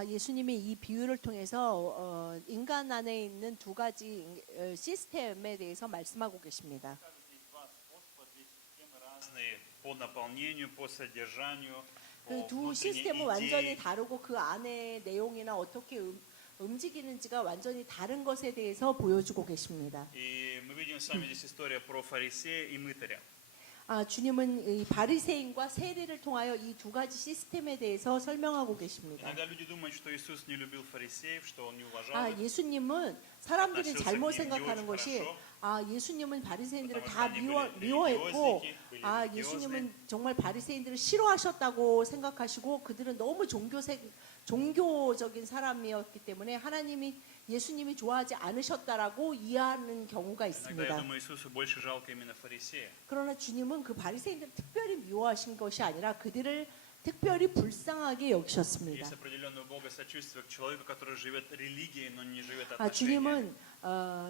예수님이 이 비유를 통해서 인간 안에 있는 두 가지 시스템에 대해서 말씀하고 계십니다. По наполнению, по содержанию, 그 по 두 внутренней 시스템은 완전히 идее. 다르고 그 안의 내용이나 어떻게 움직이는지가 완전히 다른 것에 대해서 보여주고 계십니다. И мы видим с вами здесь история про фарисея и мытаря. 주님은 이 바리새인과 세리를 통하여 이 두 가지 시스템에 대해서 설명하고 계십니다. Иногда люди думают, что Иисус не любил фарисеев, что он не уважал их. 예수님은 사람들이 잘못 생각하는 것이 예수님은 바리새인들을 다 미워했고 예수님은 정말 바리새인들을 싫어하셨다고 생각하시고 그들은 너무 종교적인 사람이었기 때문에 하나님이 예수님이 좋아하지 않으셨다라고 이해하는 경우가 Иногда я 있습니다. думаю, Иисусу больше жалко именно фарисея. 그러나 주님은 그 바리새인들을 특별히 미워하신 것이 아니라 그들을 특별히 불쌍하게 여기셨습니다. Есть определенное богосочувствие к человеку, который живет религией, но не живет отношениями. 주님은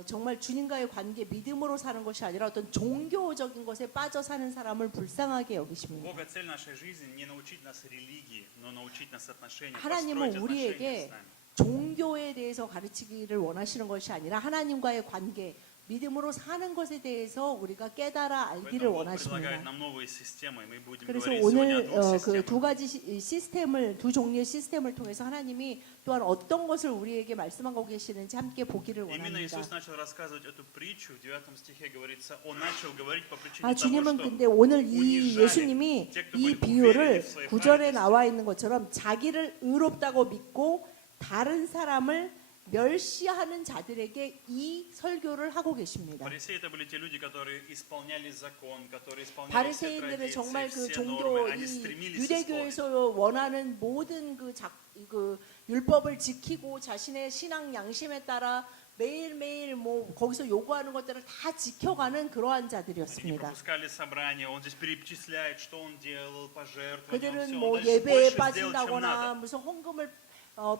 정말 주님과의 관계, 믿음으로 사는 것이 아니라 어떤 종교적인 것에 빠져 사는 사람을 불쌍하게 여기십니다. Бога цель нашей жизни не научить нас религии, но научить нас отношениям, 하나님은 построить отношения 우리에게 с нами. 종교에 대해서 가르치기를 원하시는 것이 아니라 하나님과의 관계, 믿음으로 사는 것에 대해서 우리가 깨달아 알기를 Поэтому Бог предлагает 원하십니다. нам новые системы, мы будем 그래서 говорить сегодня о 오늘 двух 그 두 системах. 가지 시스템을 두 종류의 시스템을 통해서 하나님이 또한 어떤 것을 우리에게 말씀하고 계시는지 함께 보기를 Именно 원합니다. Иисус начал рассказывать эту притчу, в 9 стихе говорится, Он начал говорить по причине того, 주님은 что 근데 오늘 이 унижали 예수님이 те, кто 이 были 비유를 уверены в своей 9절에 праведности. 나와 있는 것처럼 자기를 의롭다고 믿고 다른 사람을 멸시하는 자들에게 이 설교를 하고 계십니다. Фарисеи это были те люди, которые исполняли закон, которые исполняли все 바리새인들은 традиции, 정말 그 все 종교 нормы, они 이 стремились исполнить. 유대교에서 원하는 모든 그 율법을 지키고 자신의 신앙 양심에 따라 매일매일 뭐 거기서 요구하는 것들을 다 지켜가는 그러한 Они не 자들이었습니다. пропускали собрания, он здесь перечисляет, что он делал, пожертвования, 그들은 все, 뭐 он дальше 예배에 больше сделал, чем 빠진다거나 надо. 무슨 헌금을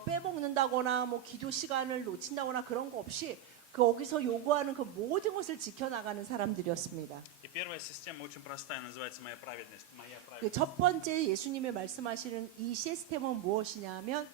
빼먹는다거나 뭐 기도 시간을 놓친다거나 그런 거 없이 거기서 요구하는 그 모든 것을 지켜나가는 사람들이었습니다. И первая система очень простая, называется «Моя праведность». «Моя 그 праведность». 첫 번째 예수님이 말씀하시는 이 시스템은 무엇이냐면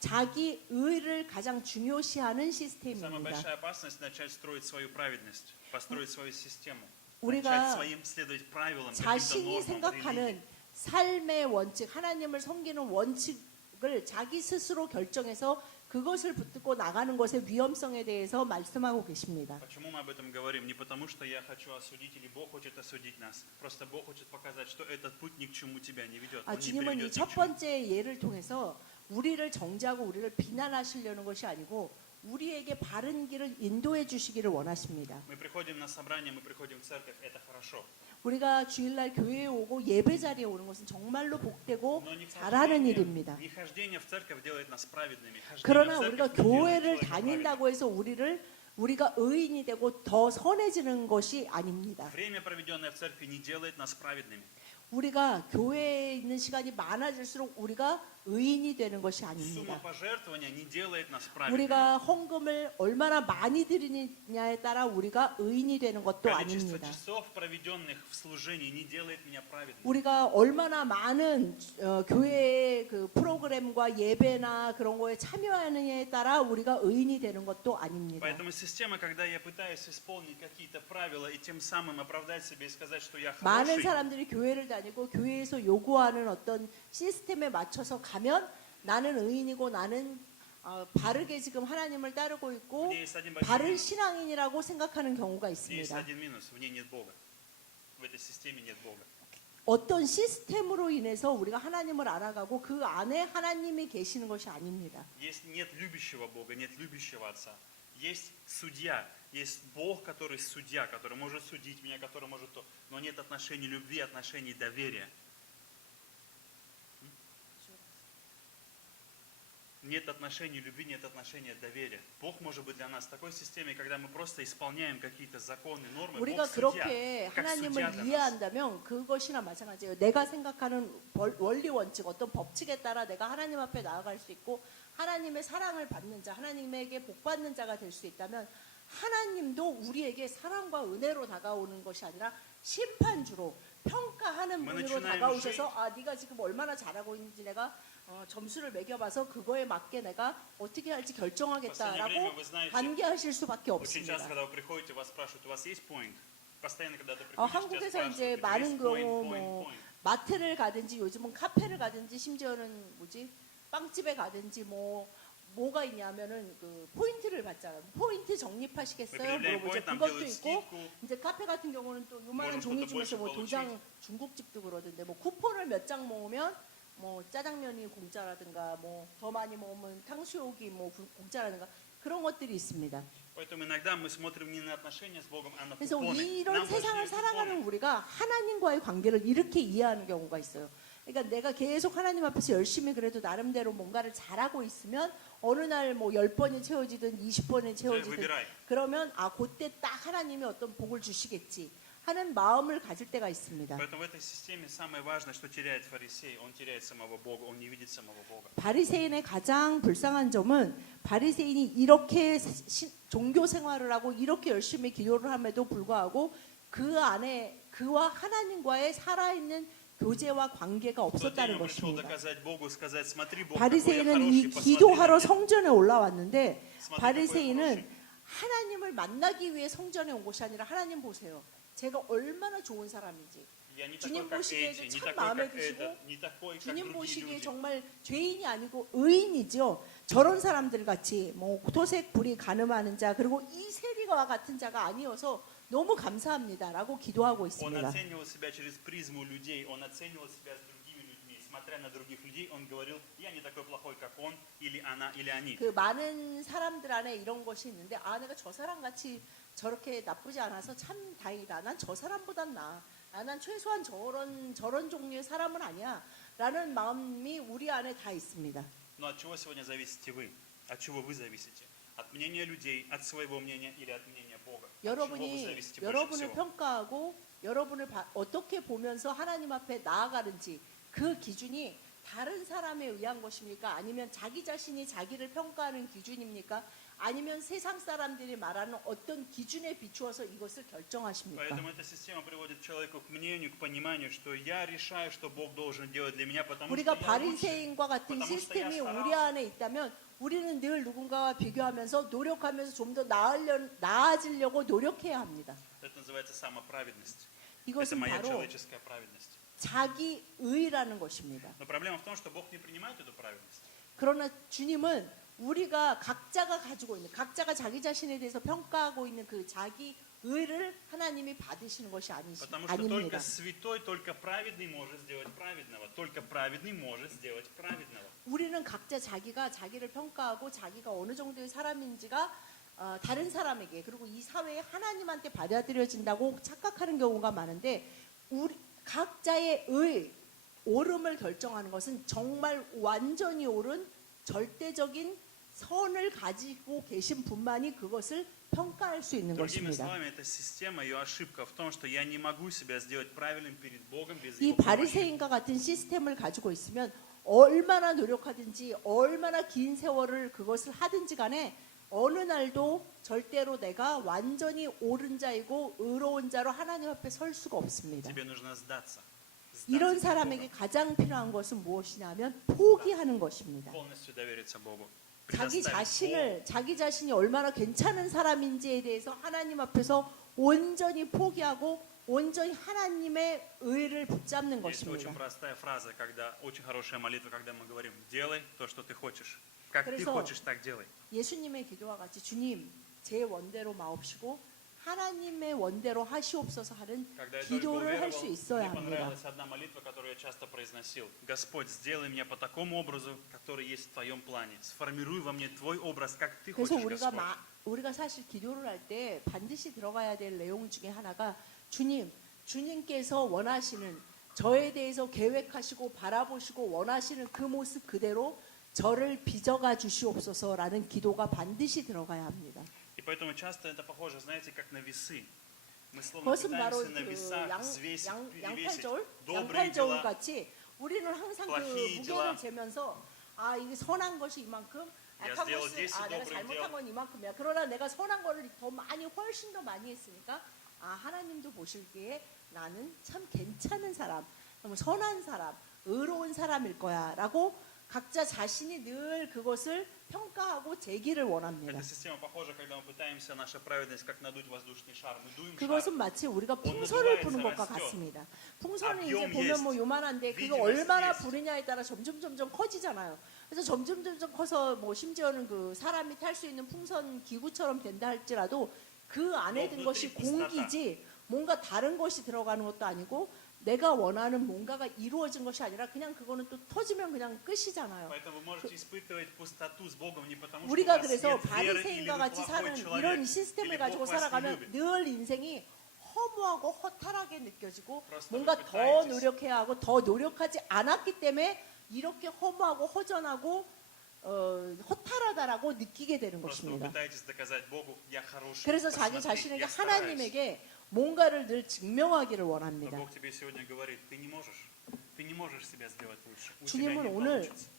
자기 의를 가장 중요시하는 Самая 시스템입니다. большая опасность начать строить свою праведность, построить свою систему, 우리가 начать своим следовать правилам, каким-то 자신이 нормам, религии. 생각하는 삶의 원칙, 하나님을 섬기는 원칙을 자기 스스로 결정해서 그것을 붙들고 나가는 것의 위험성에 대해서 말씀하고 계십니다. Почему мы об этом говорим? Не потому, что я хочу осудить или Бог хочет осудить нас. Просто Бог хочет показать, что этот путь ни к чему тебя не ведет. Он не 주님은 이 приведет ни 첫 к чему. 번째 예를 통해서 우리를 정죄하고 우리를 비난하시려는 것이 아니고 우리에게 바른 길을 인도해 주시기를 원하십니다. Мы приходим на собрание, мы приходим в церковь, это хорошо. 우리가 주일날 교회에 오고 예배 자리에 오는 것은 정말로 복되고 Но не 잘하는 일입니다. хождение в церковь делает нас праведными. Хождение 그러나 в церковь 우리가 не делает 교회를 человека праведным. 다닌다고 해서 우리가 의인이 되고 더 선해지는 것이 아닙니다. Время, проведенное в церкви, не делает нас праведными. 우리가 교회에 있는 시간이 많아질수록 우리가 의인이 되는 것이 Сумма 아닙니다. пожертвования не делает нас праведными. 우리가 헌금을 얼마나 많이 드리느냐에 따라 우리가 의인이 되는 것도 Количество 아닙니다. часов, проведенных в служении, не делает меня праведным. 우리가 얼마나 많은 교회의 그 프로그램과 예배나 그런 거에 참여하느냐에 따라 우리가 의인이 되는 것도 아닙니다. Поэтому система, когда я пытаюсь исполнить какие-то правила и тем самым оправдать себя и сказать, что я 많은 хороший, 사람들이 교회를 다니고 교회에서 요구하는 어떤 시스템에 맞춰서 가면 나는 의인이고 나는 바르게 지금 하나님을 따르고 있고 в ней есть один большой 바른 минус. 신앙인이라고 생각하는 경우가 В ней есть 있습니다. один минус, в ней нет Бога. В этой системе нет Бога. 어떤 시스템으로 인해서 우리가 하나님을 알아가고 그 안에 하나님이 계시는 것이 아닙니다. Нет любящего Бога, нет любящего Отца. Есть судья, есть Бог, который судья, который может судить меня, который может то, но нет отношений любви, отношений доверия. Нет отношений любви, нет отношения доверия. Бог может быть для нас в такой системе, когда мы просто исполняем какие-то законы, нормы. 우리가 Бог судья, 그렇게 как судья 하나님을 для нас. 이해한다면 그것이나 마찬가지예요. 내가 생각하는 원리 원칙, 어떤 법칙에 따라 내가 하나님 앞에 나아갈 수 있고 하나님의 사랑을 받는 자, 하나님에게 복 받는 자가 될 수 있다면 하나님도 우리에게 사랑과 은혜로 다가오는 것이 아니라 심판주로 평가하는 분으로 다가오셔서 네가 지금 얼마나 잘하고 있는지 내가 점수를 매겨봐서 그거에 맞게 내가 어떻게 할지 В последнее 결정하겠다라고 время, вы знаете, 관계하실 수밖에 очень часто, 없습니다. когда вы приходите, вас спрашивают, у вас есть point? Постоянно, когда ты приходишь, тебя 한국에서 이제 спрашивают, у тебя 많은 есть 경우 point, 뭐 point. 마트를 가든지 요즘은 카페를 가든지 심지어는 뭐지 빵집에 가든지 뭐가 있냐면은 그 포인트를 받잖아요. 포인트 적립하시겠어요? Определяем 물어보죠. point, нам 그것도 делают 있고 скидку. 이제 카페 같은 경우는 또 요만한 뭐를 종이 또 중에서 뭐 больше 도장 중국집도 그러던데 뭐 쿠폰을 몇 장 모으면 뭐 짜장면이 공짜라든가 뭐 더 많이 모으면 탕수육이 뭐 공짜라든가 그런 것들이 있습니다. Поэтому иногда мы смотрим не на отношения с Богом, а на 그래서 купоны. 이런 Нам 세상을 важнее 살아가는 купоны. 우리가 하나님과의 관계를 이렇게 이해하는 경우가 있어요. 그러니까 내가 계속 하나님 앞에서 열심히 그래도 나름대로 뭔가를 잘하고 있으면 어느 날 뭐 10번이 채워지든 20번이 이제 채워지든 выбирай. 그러면 그때 딱 하나님이 어떤 복을 주시겠지 하는 마음을 가질 때가 있습니다. Поэтому в этой системе самое важное, что теряет фарисей. Он теряет самого Бога, он не видит самого Бога. 바리새인의 가장 불쌍한 점은 바리새인이 이렇게 종교 생활을 하고 이렇게 열심히 기도를 함에도 불구하고 그 안에 그와 하나님과의 살아있는 교제와 관계가 В тот день 없었다는 он пришел 것입니다. доказать Богу, сказать, смотри, Бог, какой я 바리새인은 хороший, 이 посмотри 기도하러 на меня. 성전에 올라왔는데 Смотри, какой я 바리새인은 хороший. 하나님을 만나기 위해 성전에 온 것이 아니라 하나님 보세요. 제가 얼마나 좋은 사람인지. Я не 주님 такой, как 보시기에도 эти, не 참 такой, 마음에 как 드시고 этот, не такой, как 주님 другие 보시기에 люди. 정말 죄인이 아니고 의인이죠. 저런 사람들 같이 뭐 토색 불이 가늠하는 자 그리고 이 세리와 같은 자가 아니어서 너무 감사합니다라고 기도하고 Он 있습니다. оценивал себя через призму людей, он оценивал себя с другими людьми. Смотря на других людей, он говорил, я не такой плохой, как он, или она, или они. 그 많은 사람들 안에 이런 것이 있는데 내가 저 사람 같이 저렇게 나쁘지 않아서 참 다행이다. 난 저 사람보단 나아. 난 최소한 저런 종류의 사람은 아니야. 라는 마음이 우리 안에 다 있습니다. Но от чего сегодня зависите вы? От чего вы зависите? От мнения людей, от своего мнения или от мнения Бога? От чего вы 여러분이 зависите больше 여러분을 всего? 평가하고 여러분을 어떻게 보면서 하나님 앞에 나아가는지 그 기준이 다른 사람에 의한 것입니까? 아니면 자기 자신이 자기를 평가하는 기준입니까? 아니면 세상 사람들이 말하는 어떤 기준에 비추어서 이것을 결정하십니까? Поэтому эта система приводит человека к мнению, к пониманию, что я решаю, что Бог должен делать для меня, потому что 우리가 я лучше. 바리새인과 같은 потому что я 시스템이 старался. 우리 안에 있다면 우리는 늘 누군가와 비교하면서 노력하면서 좀 더 나아지려고 노력해야 합니다. Это называется самоправедность. Это 이것은 моя 바로 человеческая праведность. 자기 의라는 것입니다. Но проблема в том, что Бог не принимает эту праведность. 그러나 주님은 우리가 각자가 가지고 있는 각자가 자기 자신에 대해서 평가하고 있는 그 자기 의를 하나님이 받으시는 것이 Потому что 아닙니다. только святой, только праведный может сделать праведного. Только праведный может сделать праведного. 우리는 각자 자기가 자기를 평가하고 자기가 어느 정도의 사람인지가 다른 사람에게 그리고 이 사회에 하나님한테 받아들여진다고 착각하는 경우가 많은데 우리 각자의 의 옳음을 결정하는 것은 정말 완전히 옳은 절대적인 선을 가지고 계신 분만이 그것을 평가할 수 있는 Другими 것입니다. словами, эта система, ее ошибка в том, что я не могу себя сделать правильным перед Богом без 이 Его помощи. 바리새인과 같은 시스템을 가지고 있으면 얼마나 노력하든지 얼마나 긴 세월을 그것을 하든지 간에 어느 날도 절대로 내가 완전히 옳은 자이고 의로운 자로 하나님 앞에 설 수가 없습니다. Тебе нужно сдаться. 이런 Сдаться перед 사람에게 Богом. 가장 필요한 것은 무엇이냐면 포기하는 것입니다. Полностью довериться Богу. 자기 Предоставить 자기 자신이 얼마나 괜찮은 사람인지에 대해서 하나님 앞에서 온전히 포기하고 온전히 하나님의 의를 붙잡는 Богу. Есть 것입니다. очень простая фраза, когда очень хорошая молитва, когда мы говорим: делай то, что ты хочешь. Как ты 그래서 хочешь, так делай. 예수님의 기도와 같이 주님 제 원대로 마옵시고 하나님의 원대로 하시옵소서 하는 Когда я только 기도를 할 수 уверовал, 있어야 мне 합니다. понравилась одна молитва, которую я часто произносил. Господь, сделай меня по такому образу, который есть в Твоем плане. Сформируй во мне Твой образ, как Ты 그래서 хочешь, Господь. 우리가 사실 기도를 할 때 반드시 들어가야 될 내용 중에 하나가 주님께서 원하시는 저에 대해서 계획하시고 바라보시고 원하시는 그 모습 그대로 저를 빚어가 주시옵소서라는 기도가 반드시 들어가야 합니다. И поэтому часто это похоже, знаете, как на весы. Мы словно 그것은 바로 пытаемся на весах взвесить, перевесить добрые 양팔저울 дела. 같이 우리는 항상 그 плохие 무게를 дела. 재면서 이게 선한 것이 이만큼 Я 악한 сделал 것은 10 내가 добрых 잘못한 дел. 건 이만큼이야. 그러나 내가 선한 거를 더 많이 훨씬 더 많이 했으니까 하나님도 보실기에 나는 참 괜찮은 사람, 선한 사람, 의로운 사람일 거야라고 각자 자신이 늘 그것을 평가하고 재기를 원합니다. Эта система похожа, когда мы пытаемся наша праведность как надуть воздушный шар. Мы дуем шар. 그것은 마치 우리가 풍선을 부는 것과 같습니다. 풍선은 이제 앞용 보면 뭐 есть, 요만한데 그거 видимость 얼마나 есть. 부르냐에 따라 점점 커지잖아요. 그래서 점점 커서 뭐 심지어는 그 사람이 탈 수 있는 풍선 기구처럼 된다 할지라도 그 안에 든 것이 공기지 뭔가 다른 것이 들어가는 것도 아니고 내가 원하는 뭔가가 이루어진 것이 아니라 그냥 그거는 또 터지면 그냥 끝이잖아요. Поэтому вы можете испытывать пустоту с Богом не потому, что у 우리가 вас 그래서 нет веры или 바리새인과 вы 같이 плохой 사는 человек, 이런 или 시스템을 Бог 가지고 вас не 살아가면 любит. 늘 인생이 허무하고 허탈하게 느껴지고 Просто 뭔가 вы 더 пытаетесь. 노력해야 하고 더 노력하지 않았기 때문에 이렇게 허무하고 허전하고 허탈하다라고 느끼게 되는 Просто вы 것입니다. пытаетесь доказать Богу, я хороший. 그래서 자기 посмотри, 자신에게 я стараюсь. 하나님에게 뭔가를 늘 증명하기를 Но 원합니다. Бог тебе сегодня говорит, ты не можешь себя сделать лучше. У тебя 주님은 не 오늘 получится.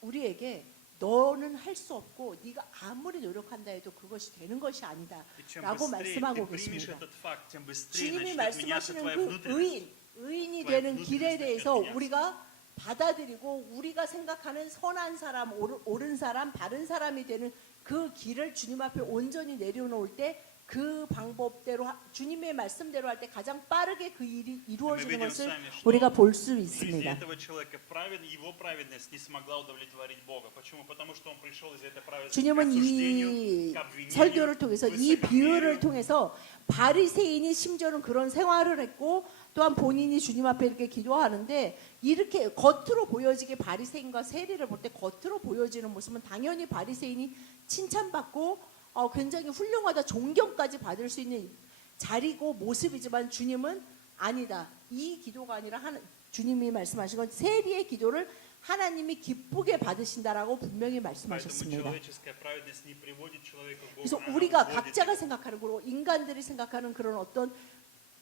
우리에게 너는 할 수 없고 네가 아무리 노력한다 해도 그것이 되는 것이 아니다 И чем 라고 быстрее 말씀하고 ты примешь 계십니다. этот факт, тем быстрее 주님이 начнет меняться 말씀하시는 твоя 그 внутренность. 의인이 твоя 되는 길에 внутренность 대해서 начнет меняться. 우리가 받아들이고 우리가 생각하는 선한 사람, 옳은 사람, 바른 사람이 되는 그 길을 주님 앞에 온전히 내려놓을 때 그 방법대로 주님의 말씀대로 할 때 가장 빠르게 그 일이 이루어지는 것을 우리가 볼 수 В жизни 있습니다. этого человека его праведность не смогла удовлетворить Бога. Почему? Потому что он пришел из этой праведности к 주님은 осуждению, 이 к обвинению, 설교를 통해서 이 비유를 высокомерию. 통해서 바리새인이 심지어는 그런 생활을 했고 또한 본인이 주님 앞에 이렇게 기도하는데 이렇게 겉으로 보여지게 바리새인과 세리를 볼 때 겉으로 보여지는 모습은 당연히 바리새인이 칭찬받고 굉장히 훌륭하다 존경까지 받을 수 있는 자리고 모습이지만 주님은 아니다. 이 기도가 아니라 주님이 말씀하신 건 세리의 기도를 하나님이 기쁘게 받으신다라고 분명히 Поэтому 말씀하셨습니다. человеческая праведность не приводит человека к Богу, 그래서 она 우리가 уводит 각자가 его. 생각하는 그리고 인간들이 생각하는 그런 어떤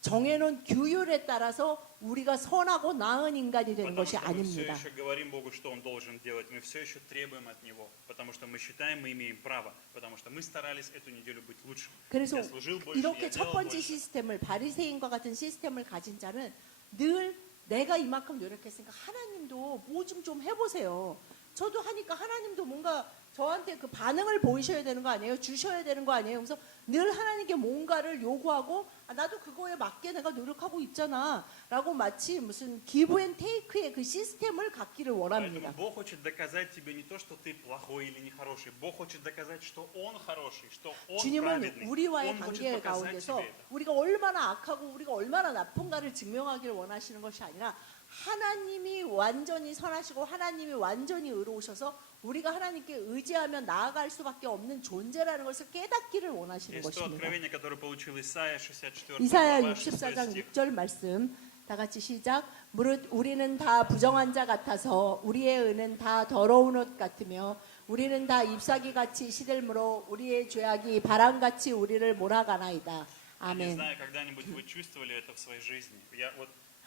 정해놓은 규율에 따라서 우리가 선하고 나은 인간이 되는 Потому 것이 что мы все 아닙니다. еще говорим Богу, что Он должен делать. Мы все еще требуем от Него. Потому что мы считаем, мы имеем право. Потому что мы старались эту неделю быть лучше. 그래서 Я служил больше, 이렇게 я 첫 делал 번째 больше. 시스템을 바리새인과 같은 시스템을 가진 자는 늘 내가 이만큼 노력했으니까 하나님도 뭐 좀 해보세요. 저도 하니까 하나님도 뭔가 저한테 그 반응을 보이셔야 되는 거 아니에요? 주셔야 되는 거 아니에요? 그래서 늘 하나님께 뭔가를 요구하고 나도 그거에 맞게 내가 노력하고 있잖아 라고 마치 무슨 기브 앤 테이크의 그 시스템을 갖기를 원합니다. Поэтому Бог хочет доказать тебе не то, что ты плохой или нехороший. Бог хочет доказать, что Он хороший, что Он 주님은 праведный. 우리와의 Он хочет 관계 показать 가운데서 тебе это. 우리가 얼마나 악하고 우리가 얼마나 나쁜가를 증명하기를 원하시는 것이 아니라 하나님이 완전히 선하시고 하나님이 완전히 의로우셔서 우리가 하나님께 의지하며 나아갈 수밖에 없는 존재라는 것을 깨닫기를 원하시는 Есть то 것입니다. откровение, которое получил Исаия, 64 이사야 глава, 64장 6 6절 말씀 다 같이 시작. 무릇 우리는 다 부정한 자 같아서 우리의 의는 다 더러운 옷 같으며 우리는 다 잎사귀 같이 시들므로 우리의 죄악이 바람같이 우리를 몰아가나이다. Я не 아멘. знаю, когда-нибудь вы чувствовали это в своей жизни.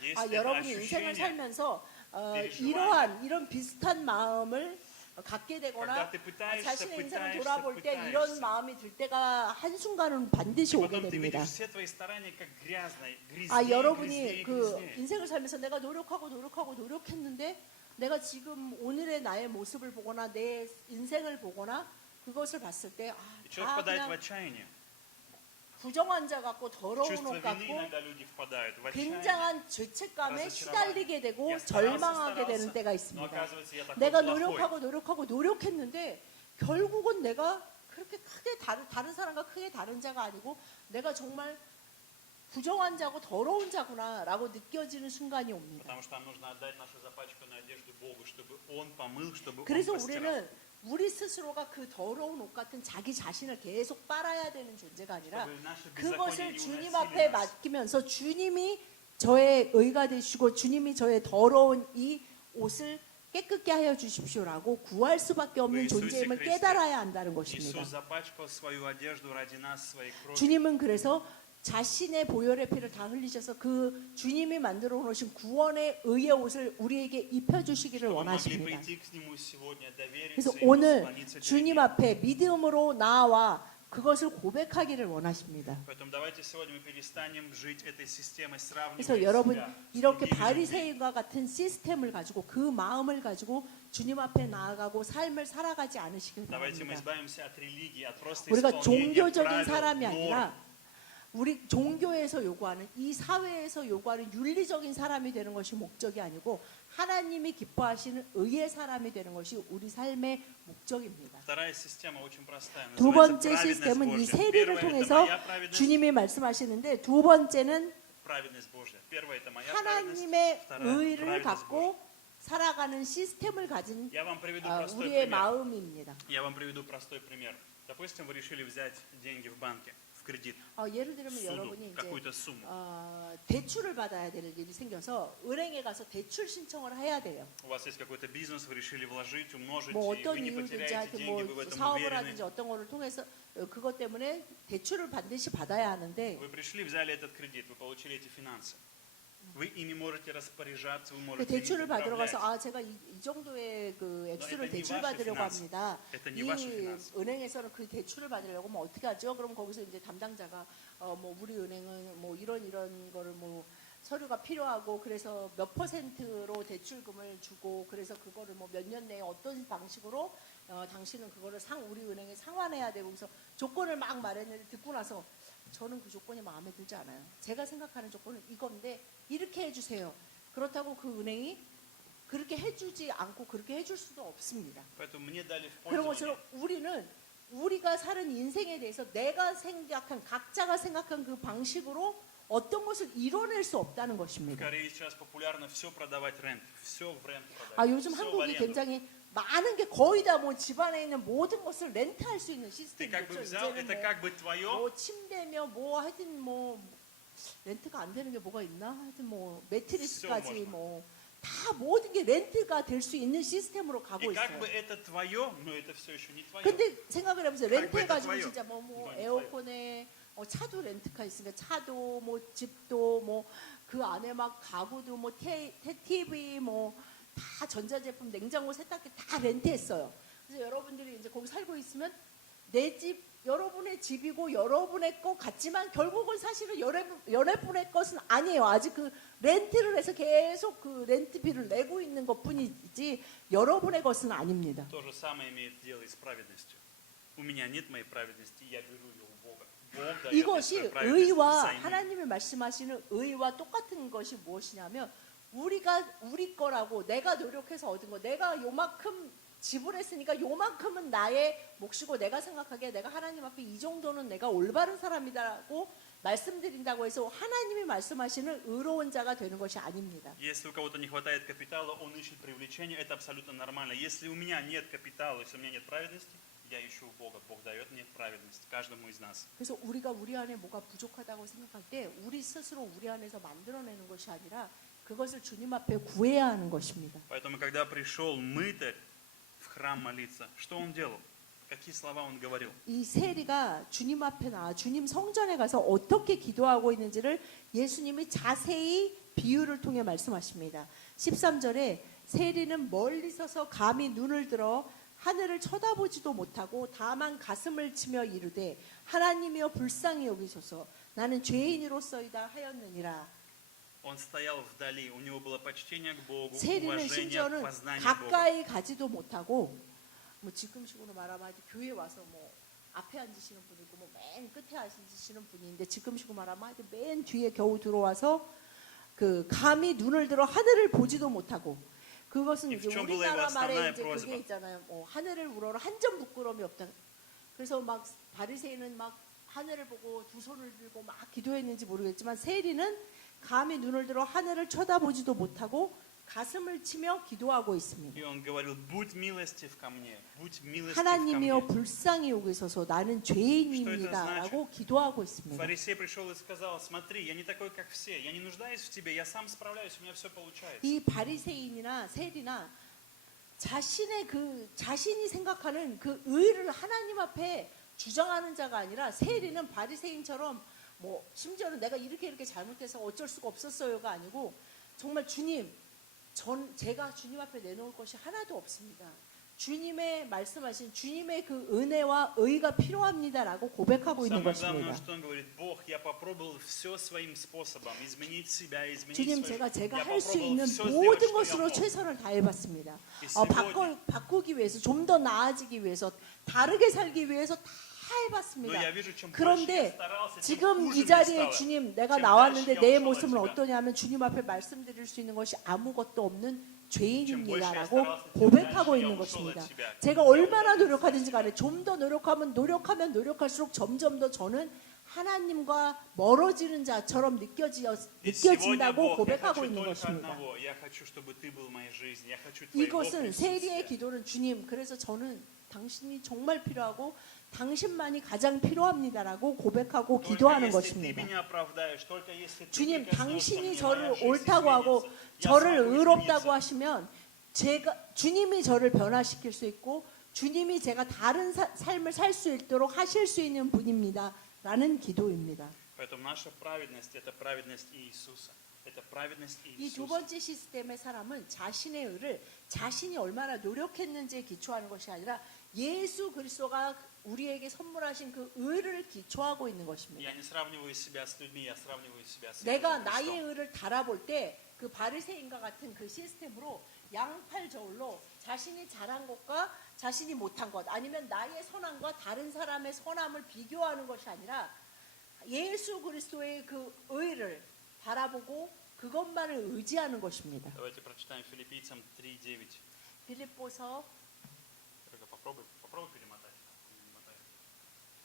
Есть это 여러분이 인생을 ощущение, 살면서 переживание. 이런 비슷한 마음을 갖게 되거나 когда ты пытаешься, 자신의 인생을 пытаешься, 돌아볼 때 пытаешься. 이런 마음이 들 때가 한순간은 반드시 И 오게 потом ты 됩니다. видишь все твои старания как грязнее, 여러분이 грязнее, 그 грязнее. 인생을 살면서 내가 노력했는데 내가 지금 오늘의 나의 모습을 보거나 내 인생을 보거나 그것을 봤을 때 И человек 다 впадает в 그냥 отчаяние. 부정한 자 같고 더러운 Чувство 옷 вины 같고 иногда люди впадают в отчаяние. 굉장한 죄책감에 시달리게 되고 Я старался, 절망하게 되는 старался, 때가 но 있습니다. оказывается я такой 내가 плохой. 노력했는데 결국은 내가 그렇게 크게 다른 사람과 크게 다른 자가 아니고 내가 정말 부정한 자고 더러운 자구나라고 느껴지는 순간이 옵니다. Потому что нам нужно отдать нашу запачканную одежду Богу, чтобы Он помыл, чтобы Он 그래서 постирал. 우리는 우리 스스로가 그 더러운 옷 같은 자기 자신을 계속 빨아야 되는 존재가 아니라 Чтобы наши беззакония 그것을 не 주님 уносили 앞에 нас. 맡기면서 주님이 저의 의가 되시고 주님이 저의 더러운 이 옷을 깨끗게 하여 주십시오라고 구할 수밖에 없는 예수의 존재임을 그리스도. 깨달아야 한다는 것입니다. Иисус запачкал свою одежду ради нас, своей кровью. 주님은 그래서 자신의 보혈의 피를 다 흘리셔서 그 주님이 만들어 놓으신 구원의 의의 옷을 우리에게 입혀주시기를 Мы могли 원하십니다. прийти к Нему сегодня, довериться 그래서 Ему, 오늘 склониться перед 주님 Ним. 앞에 믿음으로 나아와 그것을 고백하기를 원하십니다. Поэтому давайте сегодня мы перестанем жить этой системой, сравнивая 그래서 여러분 себя с 이렇게 другими людьми. 바리새인과 같은 시스템을 가지고 그 마음을 가지고 주님 앞에 나아가고 삶을 살아가지 않으시길 Давайте мы 바랍니다. избавимся от религии, от просто 우리가 исполнения 종교적인 правил, 사람이 норм. 아니라 우리 종교에서 요구하는 이 사회에서 요구하는 윤리적인 사람이 되는 것이 목적이 아니고 하나님이 기뻐하시는 의의 사람이 되는 것이 우리 삶의 목적입니다. Вторая система очень простая. 두 называется 번째 праведность 시스템은 이 Божья. 세리를 Первое это 통해서 моя праведность, 주님이 말씀하시는데 두 번째는 праведность Божья. Первое это моя праведность, 하나님의 вторая 의를 праведность Божья. 갖고 살아가는 시스템을 가진 Я вам приведу простой 우리의 пример. 마음입니다. Я вам приведу простой пример. Допустим, вы решили взять деньги в банке, в кредит, 예를 들면 суду, 여러분이 이제 какую-то сумму. 대출을 받아야 될 일이 생겨서 은행에 가서 대출 신청을 해야 돼요. У вас есть какой-то бизнес, вы решили вложить, умножить, 뭐 и 어떤 вы не 이유든지 потеряете 하여튼 деньги, 뭐 вы в этом 사업을 уверены. 하든지 어떤 거를 통해서 그것 때문에 대출을 반드시 받아야 하는데 Вы пришли, взяли этот кредит, вы получили эти финансы. Вы ими можете распоряжаться, вы 그 можете ими 대출을 받으러 управлять. 가서 제가 이 정도의 그 액수를 это не 대출 ваши 받으려고 финансы. 합니다. Это 이 не ваши финансы. 은행에서는 그 대출을 받으려고 뭐 어떻게 하죠? 그럼 거기서 이제 담당자가 뭐 우리 은행은 뭐 이런 거를 뭐 서류가 필요하고 그래서 몇 %로 대출금을 주고 그래서 그거를 뭐 몇 년 내에 어떤 방식으로 당신은 그거를 우리 은행에 상환해야 되고 그래서 조건을 막 말했는데 듣고 나서 저는 그 조건이 마음에 들지 않아요. 제가 생각하는 조건은 이건데 이렇게 해주세요. 그렇다고 그 은행이 그렇게 해주지 않고 그렇게 해줄 수도 없습니다. Поэтому мне дали в 그런 пользование. 것처럼 우리는 우리가 사는 인생에 대해서 내가 생각한 각자가 생각한 그 방식으로 어떤 것을 이뤄낼 수 없다는 В 것입니다. Корее сейчас популярно все продавать рент, все в рент продавать. 요즘 всё в 한국이 аренду. 굉장히 많은 게 거의 다 뭐 집안에 있는 모든 것을 렌트할 수 있는 Ты 시스템이 как бы 있죠. взял, 이제는 это как бы твое, 뭐 침대며 뭐 하여튼 뭐 렌트가 안 되는 게 뭐가 있나? 하여튼 뭐 매트리스까지 можно. 뭐 다 모든 게 렌트가 될 수 있는 시스템으로 가고 и как 있어요. бы это твое, но это все еще не твое. 근데 생각을 해보세요. как 렌트 бы это 해가지고 твое. 진짜 뭐 이건 에어컨에 차도 렌트카 있으니까 차도 뭐 집도 뭐 그 안에 막 가구도 뭐 TV 뭐 다 전자제품 냉장고 세탁기 다 렌트했어요. 그래서 여러분들이 이제 거기 살고 있으면 내 집 여러분의 집이고 여러분의 것 같지만 결국은 사실은 여러분의 것은 아니에요. 아직 그 렌트를 해서 계속 그 렌트비를 내고 있는 것뿐이지 여러분의 것은 아닙니다. То же самое имеет дело и с праведностью. У меня нет моей праведности, я беру ее у Бога. Бог дает мне 이것이 свою праведность 의와 взаймы. 하나님이 말씀하시는 의와 똑같은 것이 무엇이냐면 우리가 우리 거라고 내가 노력해서 얻은 거 내가 요만큼 지불했으니까 요만큼은 나의 몫이고 내가 생각하기에 내가 하나님 앞에 이 정도는 내가 올바른 사람이다라고 말씀드린다고 해서 하나님이 말씀하시는 의로운 자가 되는 것이 아닙니다. Если у кого-то не хватает капитала, он ищет привлечение, это абсолютно нормально. Если у меня нет капитала, если у меня нет праведности, я ищу у Бога. Бог дает мне праведность, каждому из нас. 그래서 우리가 우리 안에 뭐가 부족하다고 생각할 때 우리 스스로 우리 안에서 만들어내는 것이 아니라 그것을 주님 앞에 구해야 하는 것입니다. Поэтому, когда пришел мытарь в храм молиться, что он делал? Какие слова он говорил? 이 세리가 주님 앞에 나와 주님 성전에 가서 어떻게 기도하고 있는지를 예수님이 자세히 비유를 통해 말씀하십니다. 13절에 세리는 멀리 서서 감히 눈을 들어 하늘을 쳐다보지도 못하고 다만 가슴을 치며 이르되 하나님이여 불쌍히 여기소서 나는 죄인으로서이다 하였느니라. Он стоял вдали, у него было почтение к Богу, 세리는 уважение, 심지어는 познание Бога. 가까이 가지도 못하고 뭐 지금식으로 말하면 하여튼 교회 와서 뭐 앞에 앉으시는 분이고 뭐 맨 끝에 앉으시는 분인데 지금식으로 말하면 하여튼 맨 뒤에 겨우 들어와서 그 감히 눈을 들어 하늘을 보지도 못하고 그것은 이 이제 в чем была 우리나라 его 말에 основная 이제 просьба? 그게 있잖아요. 하늘을 우러러 한 점 부끄러움이 없다. 그래서 막 바리새인은 막 하늘을 보고 두 손을 들고 막 기도했는지 모르겠지만 세리는 감히 눈을 들어 하늘을 쳐다보지도 못하고 가슴을 치며 기도하고 있습니다. И он говорил, будь милостив ко мне, будь милостив ко 하나님이여 мне. 불쌍히 여기소서 나는 죄인입니다라고 기도하고 있습니다. Фарисей пришел и сказал, смотри, я не такой, как все, я не нуждаюсь в тебе, я сам справляюсь, у меня все получается. 이 바리새인이나 세리나 자신이 생각하는 그 의를 하나님 앞에 주장하는 자가 아니라 세리는 바리새인처럼 뭐 심지어는 내가 이렇게 잘못해서 어쩔 수가 없었어요가 아니고 정말 주님 제가 주님 앞에 내놓을 것이 하나도 없습니다. 주님의 말씀하신 주님의 그 은혜와 의가 필요합니다라고 고백하고 있는 Самое главное, 것입니다. что он говорит, Бог, я попробовал все своим способом, изменить себя, изменить 주님 свою 제가 жизнь. Я 할 수 попробовал 있는 все сделать, 모든 что я 것으로 мог. 최선을 다해봤습니다. 이 сегодня- 바꾸기 위해서 좀 더 나아지기 위해서 다르게 살기 위해서 다 Но 해봤습니다. я вижу, чем больше я 그런데 старался, тем 지금 хуже 이 мне 자리에 стало. 주님 내가 чем 나왔는데 дальше я 내 ушел от 모습은 тебя. 어떠냐면 주님 앞에 말씀드릴 수 있는 것이 아무것도 없는 чем больше я 죄인입니다라고 старался, тем 고백하고 дальше 있는 я ушел 것입니다. от тебя. 제가 얼마나 노력하든지 간에 좀 더 노력하면 노력할수록 점점 더 저는 하나님과 멀어지는 자처럼 И сегодня, 느껴진다고 Бог, я 고백하고 хочу 있는 только 것입니다. одного. Я хочу, чтобы ты был в моей жизни. Я хочу твоего 이것은 세리의 присутствия. 기도는 주님, 그래서 저는 당신이 정말 필요하고 당신만이 가장 필요합니다라고 고백하고 Только 기도하는 если ты 것입니다. меня оправдаешь, только если ты 주님, прикоснешься 당신이 мне, 저를 моя жизнь 옳다고 하고 изменится. Я 저를 смогу 의롭다고 измениться. 하시면 주님이 저를 변화시킬 수 있고 주님이 제가 다른 삶을 살 수 있도록 하실 수 있는 분입니다. 라는 기도입니다. Поэтому наша праведность – это праведность Иисуса. Это праведность 이 두 Иисуса. 번째 시스템의 사람은 자신의 의를 자신이 얼마나 노력했는지에 기초하는 것이 아니라 예수 그리스도가 우리에게 선물하신 그 의를 기초하고 있는 것입니다. Я не сравниваю себя с людьми, я сравниваю себя с 내가 Иисусом 나의 Христом. 의를 달아볼 때 그 바리새인과 같은 그 시스템으로 양팔 저울로 자신이 잘한 것과 자신이 못한 것 아니면 나의 선함과 다른 사람의 선함을 비교하는 것이 아니라 예수 그리스도의 그 의를 바라보고 그것만을 의지하는 것입니다. Давайте прочитаем Филиппийцам 3:9. 빌립보서 Только попробуй перемотать. Перемотай.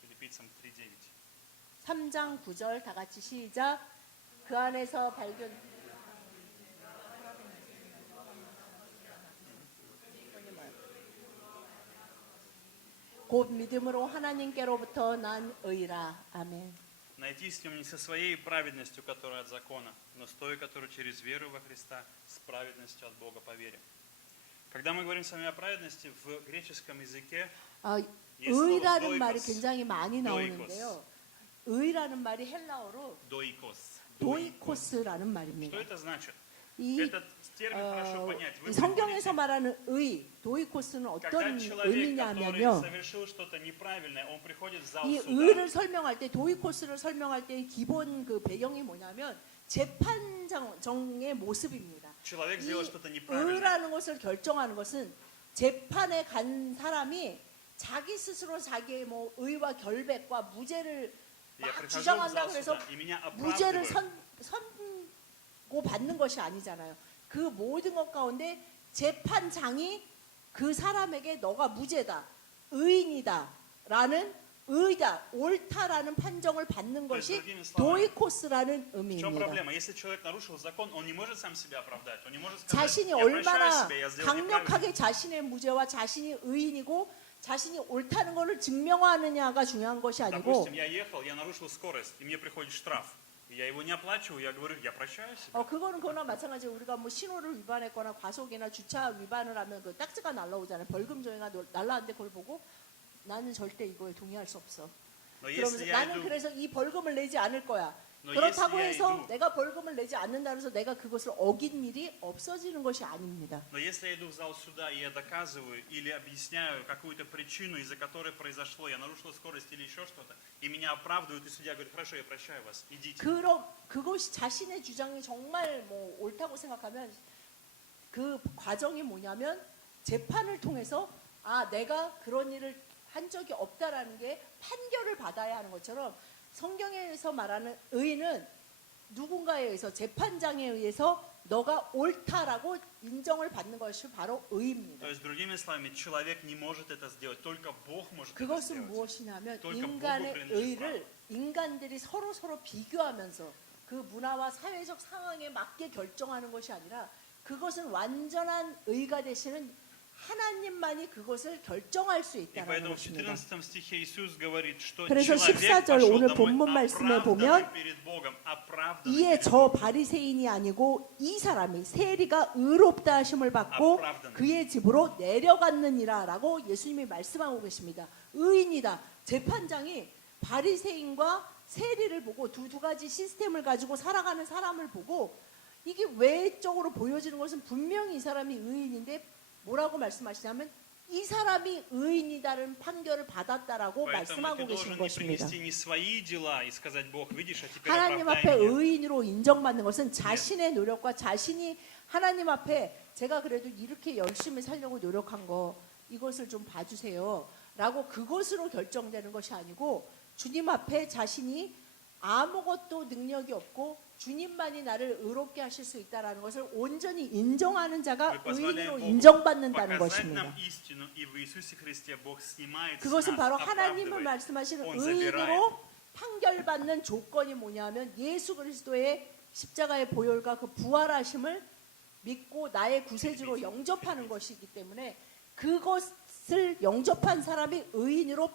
Филиппийцам 3:9. 3장 9절 다 같이 시작. 그 안에서 발견 곧 믿음으로 하나님께로부터 난 의라. 아멘. Найти с ним не со своей праведностью, которая от закона, но с той, которая через веру во Христа, с праведностью от Бога по вере. Когда мы говорим с вами о праведности, в греческом языке 의라는 말이 doikos. 굉장히 많이 나오는데요. 의라는 말이 헬라어로 доикос. 도이코스라는 Что 말입니다. это значит? 이, Этот термин хорошо понять. Вы 이 성경에서 приходите, 말하는 의, 도이코스는 когда 어떤 человек, 의미냐 который 하면요. совершил что-то неправильное, он приходит в зал 이 суда. 의를 설명할 때 도이코스를 설명할 때 기본 그 배경이 뭐냐면 재판정의 모습입니다. Человек 이 сделал что-то неправильное. 의라는 것을 결정하는 것은 재판에 간 사람이 자기 스스로 자기의 뭐 의와 결백과 무죄를 Я 막 прихожу в 주장한다 зал 그래서 суда, и меня 무죄를 оправдывают. 선고받는 것이 아니잖아요. 그 모든 것 가운데 재판장이 그 사람에게 너가 무죄다, 의인이다 라는 의다, 옳다라는 판정을 받는 То есть, 것이 другими словами, 도이코스라는 В чем 의미입니다. проблема? Если человек нарушил закон, он не может сам себя оправдать. Он не может сказать, 자신이 я прощаю 얼마나 себя, я сделал неправильно. 강력하게 자신의 무죄와 자신이 의인이고 자신이 옳다는 것을 증명하느냐가 중요한 것이 아니고 Допустим, я ехал, я нарушил скорость, и мне приходит штраф. И я его не оплачиваю, я говорю, я прощаю себя. 그거는 그거나 마찬가지로 우리가 뭐 신호를 위반했거나 과속이나 주차 위반을 하면 그 딱지가 날라오잖아요. 벌금 조회가 날라왔는데 그걸 보고 나는 절대 이거에 동의할 수 없어. Но 그러면서 если я 나는 иду, 그래서 이 벌금을 내지 않을 거야. 너 그렇다고 예스 해서 야이도. 내가 벌금을 내지 않는다 해서 내가 그것을 어긴 일이 없어지는 것이 아닙니다. но если я иду в зал суда, и я доказываю или объясняю какую-то причину, из-за которой произошло, я нарушил скорость или еще что-то, и меня оправдывают, и судья говорит, хорошо, я прощаю вас, идите. 그것이 자신의 주장이 정말 뭐 옳다고 생각하면 그 과정이 뭐냐면 재판을 통해서 내가 그런 일을 한 적이 없다라는 게 판결을 받아야 하는 것처럼 성경에서 말하는 의는 누군가에 의해서 재판장에 의해서 너가 옳다라고 인정을 받는 것이 바로 의입니다. То есть, другими словами, человек не может это сделать, только Бог может это 그것은 сделать. 무엇이냐면 только 인간의 Богу принадлежит 의를 인간들이 서로 비교하면서 그 문화와 사회적 상황에 맞게 결정하는 것이 아니라 그것은 완전한 의가 되시는 하나님만이 그것을 결정할 수 И 있다는 поэтому в 것입니다. 14 стихе Иисус говорит, что 그래서 человек 14절 пошел 오늘 домой 본문 말씀에 보면 оправданный перед Богом, оправданный 이에 перед 저 Богом. 바리새인이 아니고 이 사람이 세리가 의롭다 하심을 받고 Оправданный. 그의 집으로 내려갔느니라라고 예수님이 말씀하고 계십니다. 의인이다. 재판장이 바리새인과 세리를 보고 두 가지 시스템을 가지고 살아가는 사람을 보고 이게 외적으로 보여지는 것은 분명히 이 사람이 의인인데 뭐라고 말씀하시냐면 이 사람이 의인이다는 판결을 받았다라고 Поэтому 말씀하고 ты 계시는 должен не 것입니다. принести не свои дела и сказать, Бог, видишь, а теперь 하나님 оправдай 앞에 меня. 의인으로 인정받는 것은 자신의 노력과 자신이 하나님 앞에 제가 그래도 이렇게 열심히 살려고 노력한 거 이것을 좀 봐주세요 라고 그것으로 결정되는 것이 아니고 주님 앞에 자신이 아무것도 능력이 없고 주님만이 나를 의롭게 하실 수 있다는 것을 온전히 인정하는 자가 Мы позволяем 의인으로 Богу 인정받는다는 показать нам 것입니다. истину, и в Иисусе Христе Бог снимает с 그것은 нас, 바로 하나님을 оправдывает. 말씀하시는 Он 의인으로 판결받는 조건이 뭐냐면 예수 그리스도의 십자가의 보혈과 그 부활하심을 믿고 나의 구세주로 영접하는 것이기 때문에 그것을 영접한 사람이 의인으로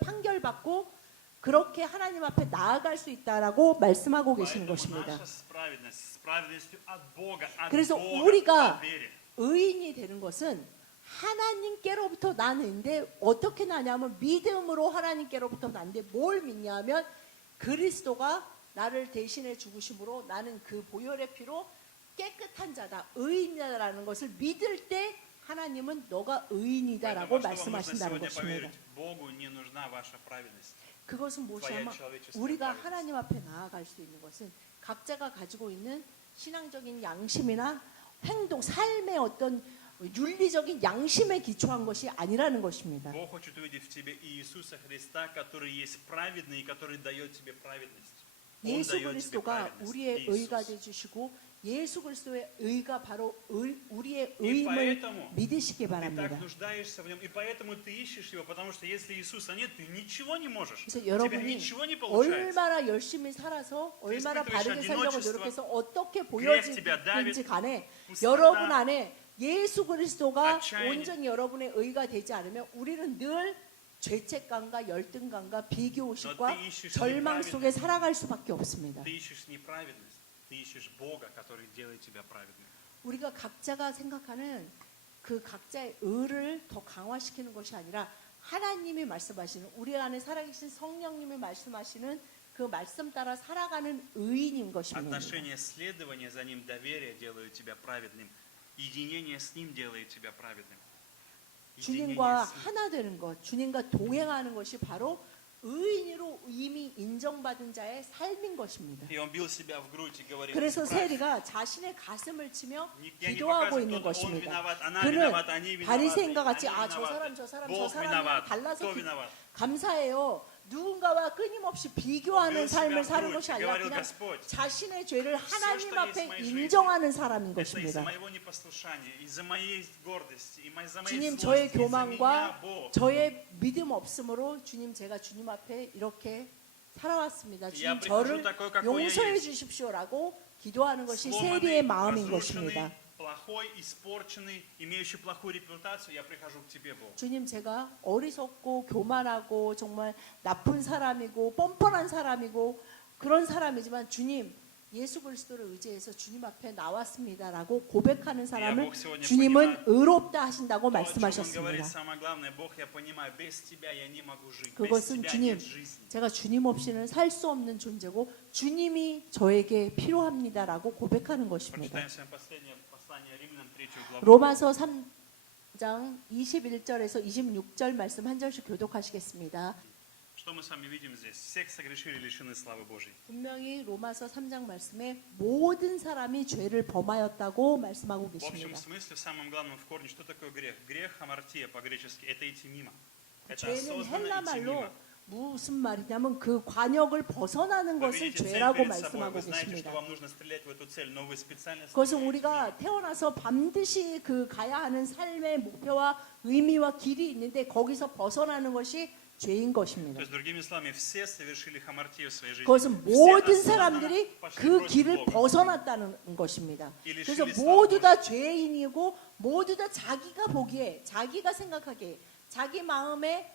판결받고 그렇게 하나님 앞에 나아갈 수 있다라고 말씀하고 계시는 Поэтому 것입니다. наша справедность, с праведностью от Бога, 그래서 по 우리가 вере. 의인이 되는 것은 하나님께로부터 나는데 어떻게 나냐면 믿음으로 하나님께로부터 나는데 뭘 믿냐면 그리스도가 나를 대신해 죽으심으로 나는 그 보혈의 피로 깨끗한 자다 의인이다라는 것을 믿을 때 하나님은 너가 의인이다라고 Поэтому, что вам нужно 말씀하신다는 сегодня 것입니다. поверить? Богу не нужна ваша праведность. 그것은 무엇이냐면 человеческая 우리가 праведность. 하나님 앞에 나아갈 수 있는 것은 각자가 가지고 있는 신앙적인 양심이나 행동, 삶의 어떤 윤리적인 양심에 기초한 것이 아니라는 것입니다. Бог хочет увидеть в тебе Иисуса Христа, который есть праведный и который дает тебе праведность. Он 예수 дает тебе 그리스도가 праведность. 우리의 Иисус. 의가 되주시고 예수 그리스도의 의가 바로 우리의 И 의임을 поэтому 믿으시기 ты 바랍니다. так нуждаешься в нем, и поэтому ты ищешь его, потому что если Иисуса нет, ты ничего не можешь. 그래서 У тебя 여러분이 ничего не получается. 얼마나 열심히 살아서 얼마나 испытываешь 바르게 살려고 одиночество, 노력해서 어떻게 грех тебя давит, 보여지든지 간에 пустота, 여러분 안에 예수 그리스도가 отчаяние. 온전히 여러분의 의가 되지 않으면 우리는 늘 죄책감과 열등감과 비교의식과 너 ищешь 절망 неправедность. 속에 살아갈 수밖에 없습니다. Ты ищешь неправедность, ты ищешь Бога, который делает тебя праведным. 우리가 각자가 생각하는 그 각자의 의를 더 강화시키는 것이 아니라 하나님이 말씀하시는 우리 안에 살아계신 성령님이 말씀하시는 그 말씀 따라 살아가는 의인인 것입니다. Отношение, следование за Ним, доверие делают тебя праведным. Единение с Ним делает тебя праведным. Единение 주님과 с Ним. 하나 되는 것, 주님과 동행하는 것이 바로 의인으로 이미 인정받은 자의 삶인 것입니다. И он бил себя в грудь и говорил, 그래서 «Исправь». 세리가 자신의 가슴을 치며 Я не 기도하고 показываю, 있는 кто-то, он 것입니다. виноват, она 그는 виновата, они виноваты, 바리새인과 같이 они 저 사람 저 사람 저 Бог 사람이랑 виноват, 달라서 кто виноват? 감사해요. 누군가와 끊임없이 비교하는 bil 삶을 себя в 사는 грудь 것이 и 아니라 говорил, 그냥 Господь, 자신의 죄를 하나님 что есть 앞에 в моей жизни, 인정하는 사람인 это из-за 것입니다. моего непослушания, из-за моей гордости, из-за моей 주님 злости, 저의 из-за меня, 교만과 Бог. 저의 믿음 없음으로 주님 제가 주님 앞에 이렇게 살아왔습니다. 주님 Я 저를 прихожу такой, какой я 용서해 есть. 주십시오라고 기도하는 것이 Сломанный, 세리의 마음인 разрушенный, 것입니다. плохой, испорченный, имеющий плохую репутацию, я прихожу к тебе, Бог. 주님 제가 어리석고 교만하고 정말 나쁜 사람이고 뻔뻔한 사람이고 그런 사람이지만 주님 예수 그리스도를 의지해서 주님 앞에 나왔습니다라고 고백하는 사람을 Бог сегодня 주님은 의롭다 하신다고 То, о чем он говорит, 말씀하셨습니다. самое главное, Бог, я понимаю, без тебя я не могу жить, без 그것은 тебя 주님, нет жизни. 제가 주님 없이는 살 수 없는 존재고 주님이 저에게 필요합니다라고 고백하는 것입니다. Прочитаем сегодня последнее послание Римлянам, 3 главу. 로마서 3장 21절에서 26절 말씀 한 절씩 교독하시겠습니다. Что мы с вами видим здесь? Всех согрешили, лишены славы Божьей. 분명히 로마서 3장 말씀에 모든 사람이 죄를 범하였다고 말씀하고 В общем 계십니다. смысле, в самом главном в корне, что такое грех? Грех, хамартия по-гречески, это идти мимо. Это 죄는 осознанно 헬라 идти 말로 мимо. 무슨 말이냐면 그 관역을 벗어나는 Вы 것을 видите цель 죄라고 перед собой, 말씀하고 вы знаете, что 계십니다. вам нужно стрелять в эту цель, но вы специально 그것은 стреляете 우리가 태어나서 반드시 그 가야 하는 삶의 목표와 의미와 길이 있는데 거기서 벗어나는 것이 죄인 То 것입니다. есть, другими словами, все совершили хамартию в своей жизни. 그것은 Все 모든 осознанно 사람들이 пошли 그 против 길을 Бога. 벗어났다는 것입니다. И 그래서 лишились славы 모두 Божьей. 다 죄인이고 모두 다 자기가 보기에 자기가 생각하기에 자기 마음에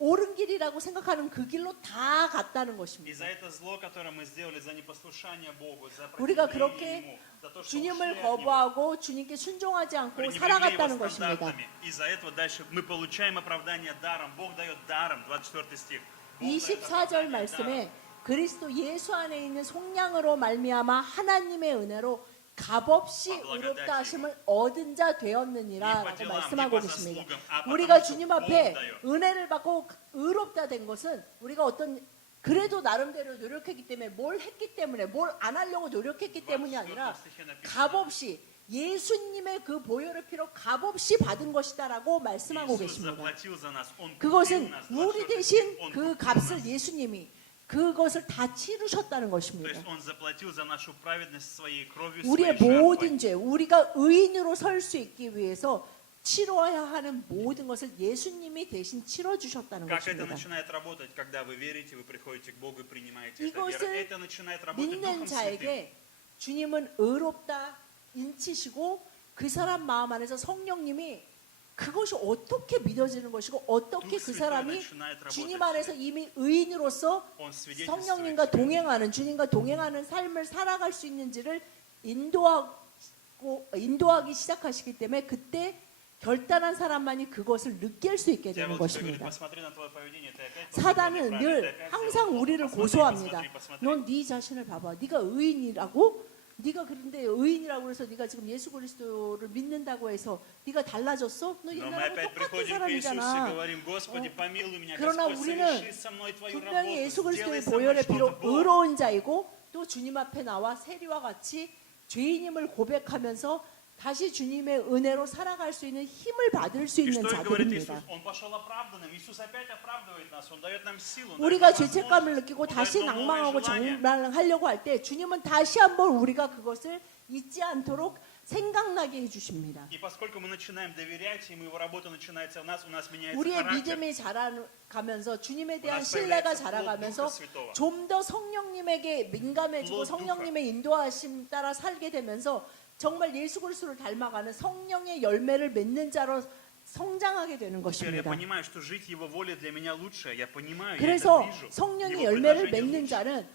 옳은 길이라고 생각하는 그 길로 다 갔다는 И 것입니다. за это зло, которое мы сделали, за непослушание Богу, за 우리가 противление 그렇게 Ему, за то, что ушли 주님을 от Него, 거부하고 주님께 순종하지 않고 пренебрегли Его 살아갔다는 것입니다. стандартами. Из-за этого дальше мы получаем оправдание даром. Бог дает даром, 24 стих. Бог дает 24절 оправдание 말씀에 даром. 그리스도 예수 안에 있는 속량으로 말미암아 하나님의 은혜로 값없이 по благодати 의롭다 Его. 하심을 얻은 자 Не по 되었느니라라고 делам, не 말씀하고 по 계십니다. заслугам, а потому 우리가 что 주님 Бог 앞에 дает. 은혜를 받고 의롭다 된 것은 우리가 어떤 그래도 나름대로 노력했기 때문에 뭘 했기 때문에 뭘 안 하려고 노력했기 때문이 아니라 24 стихе написано, 값없이 예수님의 그 보혈의 피로 값없이 받은 것이다라고 말씀하고 Иисус 계십니다. заплатил за нас, Он купил 그것은 нас, 우리 24 대신 стих, Он 그 купил 값을 нас. 예수님이 그것을 다 치르셨다는 То 것입니다. есть Он заплатил за нашу праведность своей кровью, 우리의 своей 모든 жертвой. 죄, 우리가 의인으로 설 수 있기 위해서 치러야 하는 모든 것을 예수님이 대신 치러주셨다는 Как это 것입니다. начинает работать, когда вы верите, вы приходите к Богу и принимаете это 이것을 верой? Это начинает работать 믿는 Духом Святым. 자에게 주님은 의롭다 인치시고 그 사람 마음 안에서 성령님이 그것이 어떻게 믿어지는 것이고 어떻게 그 사람이 주님 안에서 이미 의인으로서 Он свидетельствует 성령님과 тебе. 동행하는 주님과 동행하는 삶을 살아갈 수 있는지를 인도하기 시작하시기 때문에 그때 결단한 사람만이 그것을 느낄 수 있게 되는 Дьявол тебе говорит, 것입니다. посмотри на твое поведение, ты опять поступил 사단은 неправильно, ты 늘 опять 항상 сделал плохо. 우리를 Посмотри, 고소합니다. посмотри, посмотри. 넌 네 자신을 봐봐. 네가 의인이라고? 네가 그런데 의인이라고 해서 네가 지금 예수 그리스도를 믿는다고 해서 네가 달라졌어? 너 Но мы 옛날하고 опять 똑같은 приходим к Иисусу и 사람이잖아. говорим, Господи, помилуй меня, 그러나 Господь, 우리는 соверши со мной Твою 분명히 работу, 예수 그리스도의 сделай со мной 보혈의 что-то, 피로 Бог. 의로운 자이고 또 주님 앞에 나와 세리와 같이 죄인임을 고백하면서 다시 주님의 은혜로 살아갈 수 있는 힘을 받을 수 И 있는 что говорит Иисус? 자들입니다. Он пошел оправданным. Иисус опять оправдывает нас. Он дает нам силу. Он 우리가 дает нам 죄책감을 возможность, 느끼고 он 다시 дает нам новое 낭망하고 желание. 정말하려고 할 때 주님은 다시 한번 우리가 그것을 잊지 않도록 생각나게 해주십니다. И поскольку мы начинаем доверять Ему, Его работа начинается у нас меняется 우리의 характер. 믿음이 자라가면서 주님에 대한 у нас 신뢰가 появляется плод 자라가면서 Духа Святого. 좀 더 성령님에게 민감해지고 플롯 성령님의 인도하심 따라 살게 되면서 정말 예수 그리스도를 닮아가는 성령의 열매를 맺는 자로 성장하게 되는 Теперь я 것입니다. понимаю, что жить Его воле для меня лучше. Я понимаю, я это 그래서 вижу. 성령의 Его 열매를 предложение 맺는 лучше. 자는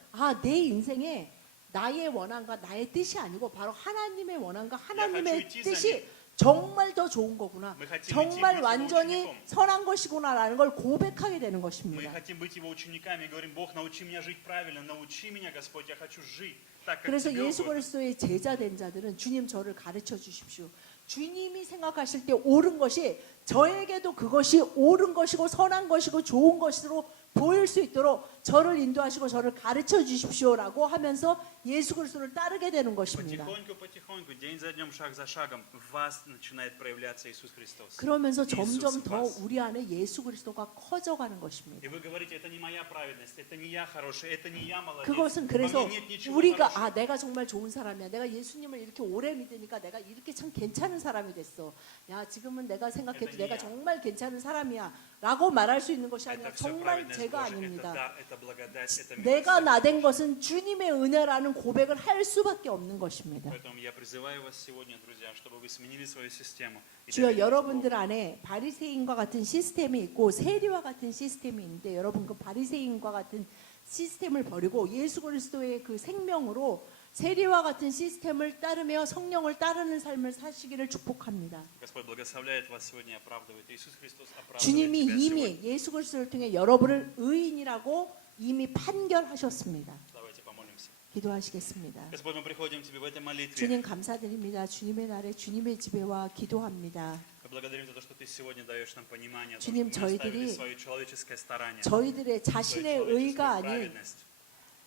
내 인생에 나의 원함과 나의 뜻이 아니고 바로 하나님의 원함과 하나님의 хочу идти 뜻이 정말 더 좋은 거구나. Мы хотим 정말 идти быть 완전히 его учеником. 선한 것이구나라는 걸 고백하게 되는 Мы 것입니다. хотим быть Его учениками и говорим, Бог, научи меня жить правильно, научи меня, Господь, я хочу жить так, как 그래서 Тебе 예수 угодно. 그리스도의 제자 된 자들은 주님 저를 가르쳐 주십시오. 주님이 생각하실 때 옳은 것이 저에게도 그것이 옳은 것이고 선한 것이고 좋은 것으로 보일 수 있도록 저를 인도하시고 저를 가르쳐 주십시오라고 하면서 예수 그리스도를 따르게 되는 것입니다. Потихоньку, потихоньку, день за днем, шаг за шагом, в вас начинает проявляться Иисус Христос. 그러면서 Иисус 점점 в 더 вас. 우리 안에 예수 그리스도가 커져가는 것입니다. И вы говорите, это не моя праведность, это не я хороший, это не я молодец. 그것은 Во 그래서 мне нет ничего 우리가 хорошего. 내가 정말 좋은 사람이야. 내가 예수님을 이렇게 오래 믿으니까 내가 이렇게 참 괜찮은 사람이 됐어. 야 지금은 내가 생각해도 내가 정말 괜찮은 사람이야라고 말할 수 있는 것이 아니라 Это все 정말 праведность 제가 Божия, это 아닙니다. дар, это благодать, это 내가 милость. 나 된 것은 주님의 은혜라는 고백을 할 수밖에 없는 것입니다. Поэтому я призываю вас сегодня, друзья, чтобы вы сменили свою систему. и 주여 доверились Богу. 여러분들 안에 바리새인과 같은 시스템이 있고 세리와 같은 시스템이 있는데 여러분 그 바리새인과 같은 시스템을 버리고 예수 그리스도의 그 생명으로 세리와 같은 시스템을 따르며 성령을 따르는 삶을 사시기를 축복합니다. Господь благословляет вас сегодня и оправдывает. Иисус Христос оправдывает 주님이 тебя 이미 сегодня. 예수 그리스도를 통해 여러분을 의인이라고 이미 판결하셨습니다. Давайте помолимся. 기도하시겠습니다. Господь, мы приходим к Тебе в этой молитве. 주님 감사드립니다. 주님의 날에 주님의 집에 와 기도합니다. Мы благодарим за то, что Ты сегодня даешь нам понимание, что 주님, мы оставили 저희들이 свое человеческое старание, 저희들의 свою 자신의 человеческую 의가 아닌 праведность,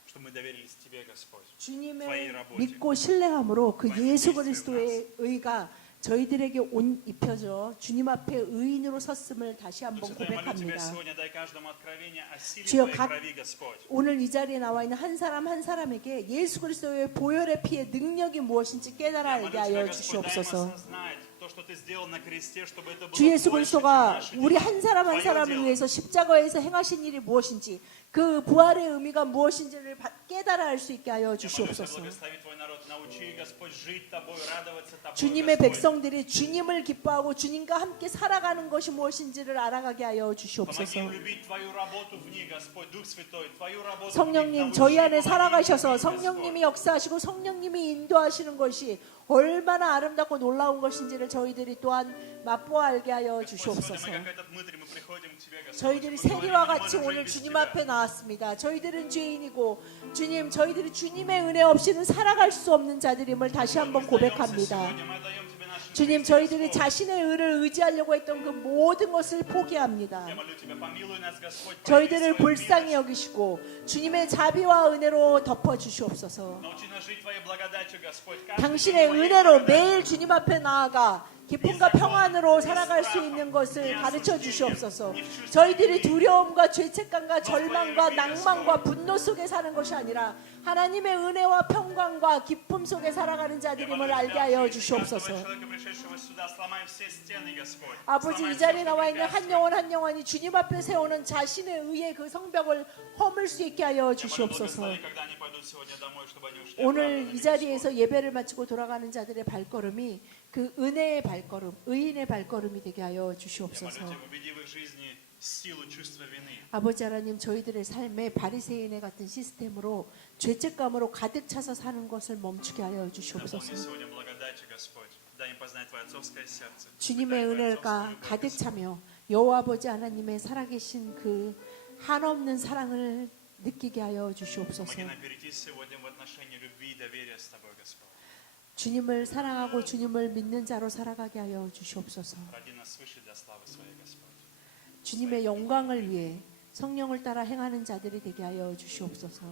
что мы доверились Тебе, Господь. 주님의 믿고 신뢰함으로 그 예수 그리스도의 의가 저희들에게 옷 입혀져 주님 앞에 의인으로 섰음을 다시 Дух 한번 Святой, я молю Тебя 고백합니다. сегодня, дай каждому откровение о силе 주여, Твоей 각- крови, Господь. 오늘 이 자리에 나와 있는 한 사람 한 사람에게 예수 그리스도의 보혈의 피의 능력이 무엇인지 깨달아 Я 알게 молю Тебя, 하여 Господь, дай им 주시옵소서. осознать то, что Ты сделал на кресте, чтобы это 주 было 예수 больше, чем 그리스도가 наши 우리 дела, 한 사람 한 Твое 사람을 дело. 위해서 십자가에서 행하신 일이 무엇인지 그 부활의 의미가 무엇인지를 깨달아 알 수 있게 하여 Я молюсь, 주시옵소서. благослови Твой народ, научи, Господь, жить Тобой, радоваться Тобой, 주님의 Господь. 백성들이 주님을 기뻐하고 주님과 함께 살아가는 것이 무엇인지를 알아가게 하여 Помоги 주시옵소서. им любить Твою работу в них, Господь, Дух Святой, Твою работу в них, 성령님 научи, 저희 안에 помоги 살아가셔서 им, 성령님이 Господь. 역사하시고 성령님이 인도하시는 것이 얼마나 아름답고 놀라운 것인지를 저희들이 또한 맛보아 알게 하여 Господь, 주시옵소서. сегодня мы, как этот мытарь, мы приходим к Тебе, Господь. 저희들이 Мы 세리와 говорим, мы не 같이 можем 오늘 жить без 주님 Тебя. 앞에 나왔습니다. 저희들은 죄인이고 주님 저희들이 주님의 은혜 없이는 살아갈 수 없는 자들임을 다시 한번 고백합니다. 주님, 저희들이 자신의 의를 의지하려고 했던 그 모든 것을 포기합니다. 저희들을 불쌍히 여기시고 주님의 자비와 은혜로 덮어 주시옵소서. 당신의 은혜로 매일 주님 앞에 나아가 기쁨과 평안으로 살아갈 수 있는 것을 가르쳐 주시옵소서. 저희들이 두려움과 죄책감과 절망과 낭만과 분노 속에 사는 것이 아니라 하나님의 은혜와 평강과 기쁨 속에 살아가는 자들임을 알게 하여 주시옵소서. 아버지, 이 자리에 나와 있는 한 영혼 한 영혼이 주님 앞에 세우는 자신의 의의 그 성벽을 허물 수 있게 하여 주시옵소서. 오늘 이 자리에서 예배를 마치고 돌아가는 자들의 발걸음이 그 은혜의 발걸음, 의인의 발걸음이 되게 하여 주시옵소서. 아버지 하나님, 저희들의 삶에 바리새인의 같은 시스템으로 죄책감으로 가득 차서 사는 것을 멈추게 하여 주시옵소서. 주님의 은혜가 가득 차며 여호와 아버지 하나님의 살아계신 그 한없는 사랑을 느끼게 하여 주시옵소서. 주님을 사랑하고 주님을 믿는 자로 살아가게 하여 주시옵소서. 주님의 영광을 위해 성령을 따라 행하는 자들이 되게 하여 주시옵소서.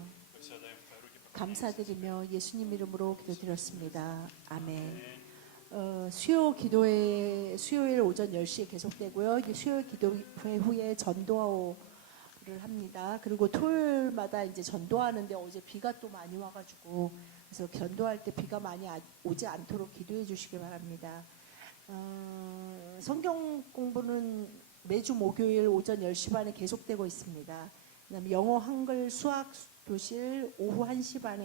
감사드리며 예수님 이름으로 기도드렸습니다. 아멘. 수요일 오전 10시에 계속되고요. 수요일 기도회 후에 전도를 합니다. 그리고 토요일마다 이제 전도하는데 어제 비가 또 많이 와가지고 그래서 전도할 때 비가 많이 오지 않도록 기도해 주시기 바랍니다. 성경 공부는 매주 목요일 오전 10시 반에 계속되고 있습니다. 그다음에 영어, 한글, 수학 교실 오후 1시 반에